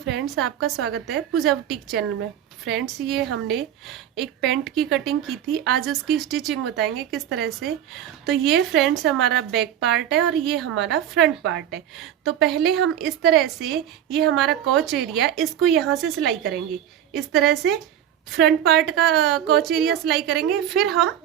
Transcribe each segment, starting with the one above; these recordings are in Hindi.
फ्रेंड्स, आपका स्वागत है पूजा बुटीक चैनल में। फ्रेंड्स, ये हमने एक पैंट की कटिंग की थी, आज उसकी स्टिचिंग बताएंगे किस तरह से। तो ये फ्रेंड्स हमारा बैक पार्ट है और ये हमारा फ्रंट पार्ट है। तो पहले हम इस तरह से ये हमारा कॉच एरिया, इसको यहाँ से सिलाई करेंगे। इस तरह से फ्रंट पार्ट का कॉच एरिया सिलाई करेंगे, फिर हम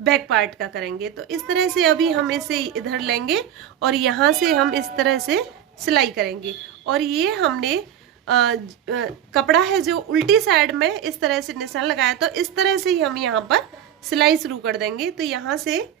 बैक पार्ट का करेंगे। तो इस तरह से अभी हम इसे इधर लेंगे और यहाँ से हम इस तरह से सिलाई करेंगे। और ये हमने कपड़ा है जो उल्टी साइड में इस तरह से निशान लगाया, तो इस तरह से ही हम यहाँ पर सिलाई शुरू कर देंगे। तो यहाँ से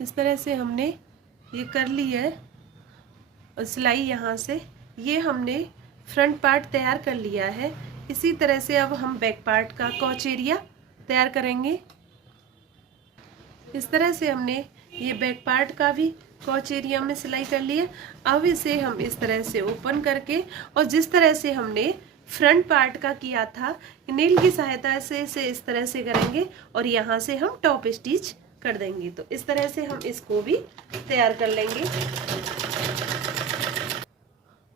इस तरह से हमने ये कर ली है सिलाई। यहाँ से ये हमने फ्रंट पार्ट तैयार कर लिया है। इसी तरह से अब हम बैक पार्ट का कॉच एरिया तैयार करेंगे। इस तरह से हमने ये बैक पार्ट का भी कॉच एरिया में सिलाई कर लिया। अब इसे हम इस तरह से ओपन करके, और जिस तरह से हमने फ्रंट पार्ट का किया था, नील की सहायता से इसे इस तरह से करेंगे और यहाँ से हम टॉप स्टिच कर देंगे। तो इस तरह से हम इसको भी तैयार कर लेंगे।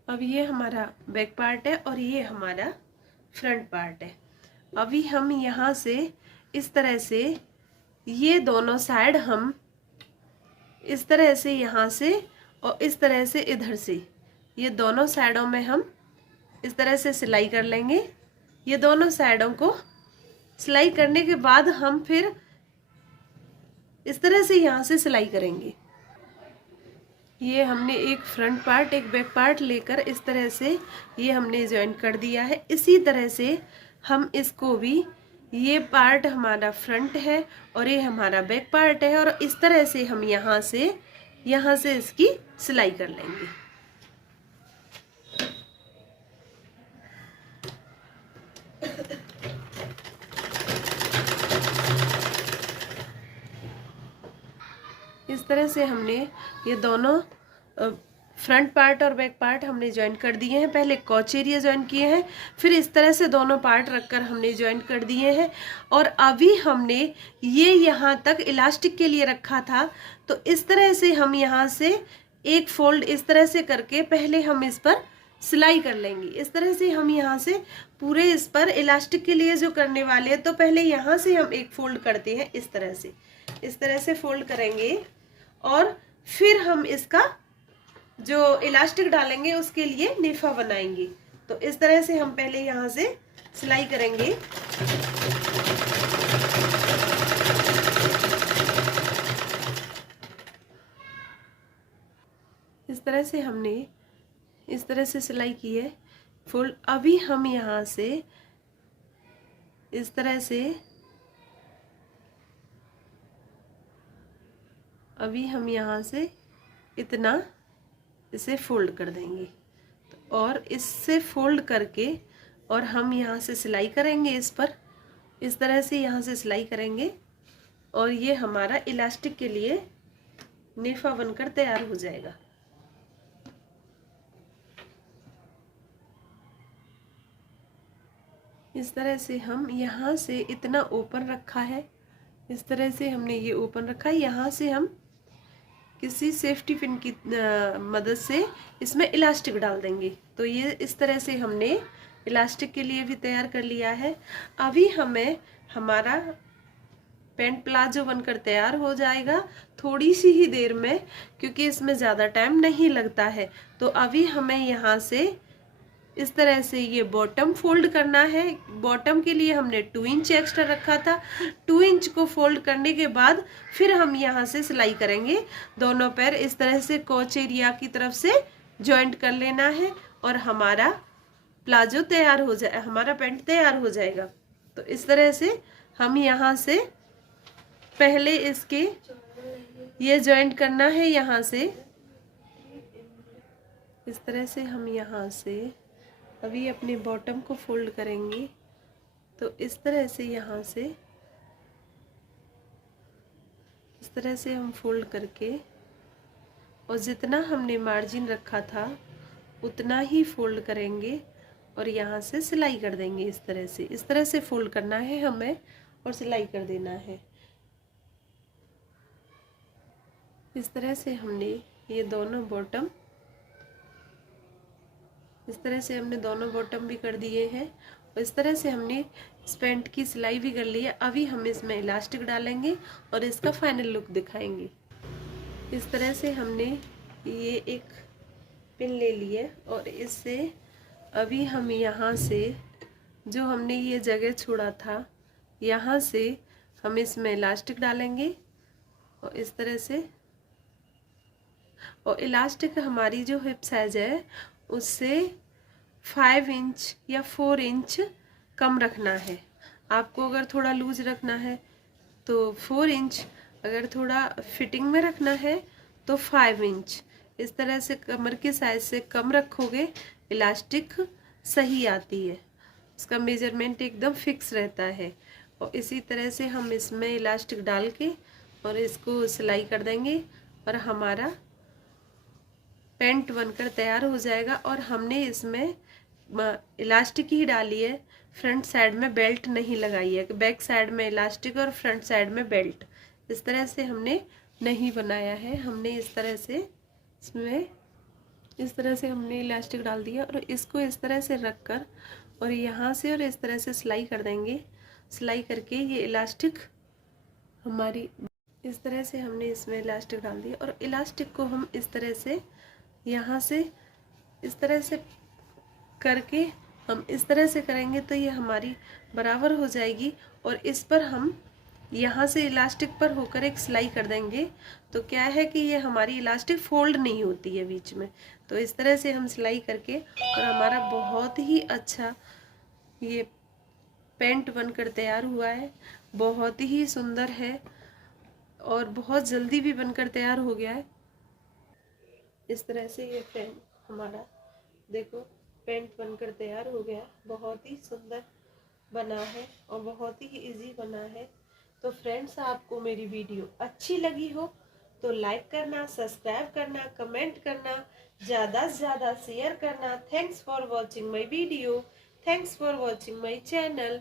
अब ये हमारा बैक पार्ट है और ये हमारा फ्रंट पार्ट है। अभी हम यहाँ से इस तरह से ये दोनों साइड हम इस तरह से यहाँ से और इस तरह से इधर से, ये दोनों साइडों में हम इस तरह से सिलाई कर लेंगे। ये दोनों साइडों को सिलाई करने के बाद हम फिर इस तरह से यहाँ से सिलाई करेंगे। ये हमने एक फ्रंट पार्ट एक बैक पार्ट लेकर इस तरह से ये हमने ज्वाइन कर दिया है। इसी तरह से हम इसको भी, ये पार्ट हमारा फ्रंट है और ये हमारा बैक पार्ट है, और इस तरह से हम यहाँ से इसकी सिलाई कर लेंगे। इस तरह से हमने ये दोनों फ्रंट पार्ट और बैक पार्ट हमने ज्वाइन कर दिए हैं। पहले कॉच एरिया ज्वाइन किए हैं, फिर इस तरह से दोनों पार्ट रखकर हमने ज्वाइन कर दिए हैं। और अभी हमने ये यहाँ तक इलास्टिक के लिए रखा था, तो इस तरह से हम यहाँ से एक फोल्ड इस तरह से करके पहले हम इस पर सिलाई कर लेंगे। इस तरह से हम यहाँ से पूरे इस पर इलास्टिक के लिए जो करने वाले हैं, तो पहले यहाँ से हम एक फोल्ड करते हैं। इस तरह से फोल्ड करेंगे और फिर हम इसका जो इलास्टिक डालेंगे उसके लिए नेफा बनाएंगे। तो इस तरह से हम पहले यहाँ से सिलाई करेंगे। इस तरह से हमने इस तरह से सिलाई की है फुल। अभी हम यहाँ से इस तरह से इतना इसे फोल्ड कर देंगे और इससे फोल्ड करके और हम यहाँ से सिलाई करेंगे इस पर। इस तरह से यहाँ से सिलाई करेंगे और ये हमारा इलास्टिक के लिए नेफा बनकर तैयार हो जाएगा। इस तरह से हम यहाँ से इतना ओपन रखा है, इस तरह से हमने ये ओपन रखा है। यहाँ से हम किसी सेफ्टी पिन की मदद से इसमें इलास्टिक डाल देंगे। तो ये इस तरह से हमने इलास्टिक के लिए भी तैयार कर लिया है। अभी हमें हमारा पैंट प्लाजो बनकर तैयार हो जाएगा थोड़ी सी ही देर में, क्योंकि इसमें ज़्यादा टाइम नहीं लगता है। तो अभी हमें यहाँ से इस तरह से ये बॉटम फोल्ड करना है। बॉटम के लिए हमने 2 इंच एक्स्ट्रा रखा था। 2 इंच को फोल्ड करने के बाद फिर हम यहाँ से सिलाई करेंगे। दोनों पैर इस तरह से कॉच एरिया की तरफ से जॉइंट कर लेना है और हमारा प्लाजो तैयार हो जाए, हमारा पैंट तैयार हो जाएगा। तो इस तरह से हम यहाँ से पहले इसके ये जॉइंट करना है। यहाँ से इस तरह से हम यहाँ से अभी अपने बॉटम को फोल्ड करेंगे। तो इस तरह से यहाँ से तरह से हम फोल्ड करके, और जितना हमने मार्जिन रखा था उतना ही फोल्ड करेंगे और यहाँ से सिलाई कर देंगे। इस तरह से फोल्ड करना है हमें और सिलाई कर देना है। इस तरह से हमने ये दोनों बॉटम, इस तरह से हमने दोनों बॉटम भी कर दिए हैं और इस तरह से हमने इस पैंट की सिलाई भी कर ली है। अभी हम इसमें इलास्टिक डालेंगे और इसका फाइनल लुक दिखाएंगे। इस तरह से हमने ये एक पिन ले ली है और इससे अभी हम यहाँ से जो हमने ये जगह छोड़ा था, यहाँ से हम इसमें इलास्टिक डालेंगे और इस तरह से, और इलास्टिक हमारी जो हिप साइज है उससे 5 इंच या 4 इंच कम रखना है। आपको अगर थोड़ा लूज रखना है तो 4 इंच, अगर थोड़ा फिटिंग में रखना है तो 5 इंच। इस तरह से कमर के साइज से कम रखोगे, इलास्टिक सही आती है, उसका मेजरमेंट एकदम फिक्स रहता है। और इसी तरह से हम इसमें इलास्टिक डाल के और इसको सिलाई कर देंगे और हमारा पैंट बनकर तैयार हो जाएगा। और हमने इसमें इलास्टिक ही डाली है, फ्रंट साइड में बेल्ट नहीं लगाई है। बैक साइड में इलास्टिक और फ्रंट साइड में बेल्ट, इस तरह से हमने नहीं बनाया है। हमने इस तरह से इसमें इस तरह से हमने इलास्टिक डाल दिया और इसको इस तरह से रख कर और यहाँ से और इस तरह से सिलाई कर देंगे। सिलाई करके ये इलास्टिक हमारी, इस तरह से हमने इसमें इलास्टिक डाल दिया और इलास्टिक को हम इस तरह से यहाँ से इस तरह से करके हम इस तरह से करेंगे तो ये हमारी बराबर हो जाएगी। और इस पर हम यहाँ से इलास्टिक पर होकर एक सिलाई कर देंगे तो क्या है कि ये हमारी इलास्टिक फोल्ड नहीं होती है बीच में। तो इस तरह से हम सिलाई करके और हमारा बहुत ही अच्छा ये पैंट बनकर तैयार हुआ है। बहुत ही सुंदर है और बहुत जल्दी भी बनकर तैयार हो गया है। इस तरह से ये पैंट हमारा देखो पैंट बनकर तैयार हो गया। बहुत ही सुंदर बना है और बहुत ही इजी बना है। तो फ्रेंड्स, आपको मेरी वीडियो अच्छी लगी हो तो लाइक करना, सब्सक्राइब करना, कमेंट करना, ज़्यादा से ज़्यादा शेयर करना। Thanks for watching my video, thanks for watching my channel.